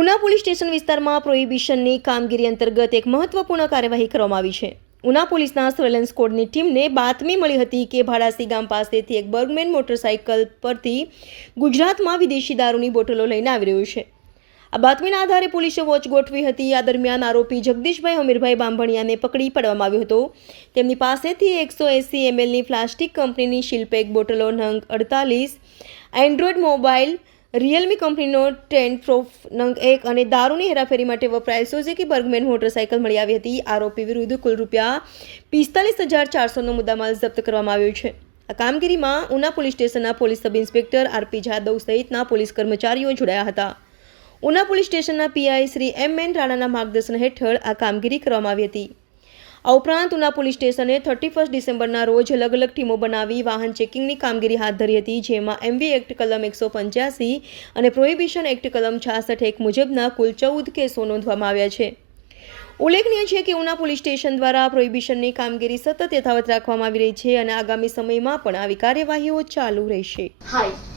Una police station વિસ્તારમાં પ્રોહિબિશનની કામગીરી અંતર્ગત એક મહત્વપૂર્ણ કાર્યવાહી કરવામાં આવી છે. ઉના પોલીસના સર્વેલન્સ કોડની ટીમને બાતમી મળી હતી કે ભાડાસી ગામ પાસેથી એક બર્ગમેન મોટરસાઇકલ પરથી ગુજરાતમાં વિદેશી દારૂની બોટલો લઈને આવી રહ્યું છે. આ બાતમીના આધારે પોલીસે વોચ ગોઠવી હતી. આ દરમિયાન આરોપી જગદીશભાઈ હમીરભાઈ બાંભણિયાને પકડી પાડવામાં આવ્યો હતો. તેમની પાસેથી એકસો એંસી એમએલની પ્લાસ્ટિક કંપનીની શિલ્પેક બોટલો નંગ અડતાલીસ એન્ડ્રોઈડ મોબાઈલ રિયલમી કંપનીનો ટેન પ્રોફ નંગ એક અને દારૂની હેરાફેરી માટે વપરાયેલ સુઝુકી બર્ગમેન મોટરસાઇકલ મળી આવી હતી. આરોપી વિરુદ્ધ કુલ રૂપિયા પિસ્તાલીસ હજાર ચારસોનો મુદ્દામાલ જપ્ત કરવામાં આવ્યો છે. આ કામગીરીમાં ઉના પોલીસ સ્ટેશનના police sub inspector RP Jadav સહિતના પોલીસ કર્મચારીઓ જોડાયા હતા. ઉના પોલીસ સ્ટેશનના પીઆઈ શ્રી એમ એન રાણાના માર્ગદર્શન હેઠળ આ કામગીરી કરવામાં આવી હતી. આ ઉપરાંત ઉના પોલીસ સ્ટેશને થર્ટી ફર્સ્ટ ડિસેમ્બરના રોજ અલગ અલગ ટીમો બનાવી વાહન ચેકિંગની કામગીરી હાથ ધરી હતી, જેમાં એમવી એક્ટ કલમ એકસો પંચ્યાસી અને પ્રોહિબિશન એક્ટ કલમ છાસઠ એક મુજબના કુલ ચૌદ કેસો નોંધવામાં આવ્યા છે. ઉલ્લેખનીય છે કે ઉના પોલીસ સ્ટેશન દ્વારા પ્રોહિબિશનની કામગીરી સતત યથાવત રાખવામાં આવી રહી છે અને આગામી સમયમાં પણ આવી કાર્યવાહીઓ ચાલુ રહેશે. હાય